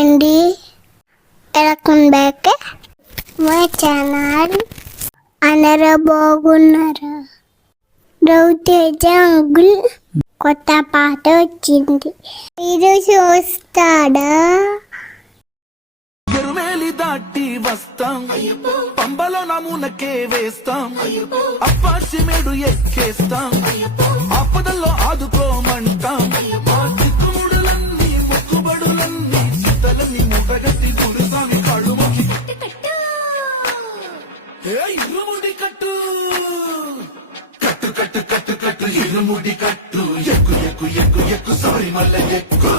అండి, welcome back my channel. అందరూ బాగున్నారా? రవితేజ అంకుల్ కొత్త పాట వచ్చింది, మీరు చూస్తాడా? ఎరుమేలి దాటి వస్తాం, పంబలో నమూనకే వేస్తాం, అప్పాచిమేడు ఎక్కేస్తాం, ఆపదల్లో ఆదుకోమంటాం. చిక్కుముడులన్నీ మొక్కుబడులన్నీ చిత్తలన్నీ ముట్టగట్టి గురుసామి కాళ్ళు మొక్కి ఇరుముడి కట్టు కట్టు కట్టు కట్టు కట్టు ఇరుముడి కట్టు ఎక్కు ఎక్కు ఎక్కు ఎక్కు సారి మల్ల ఎక్కు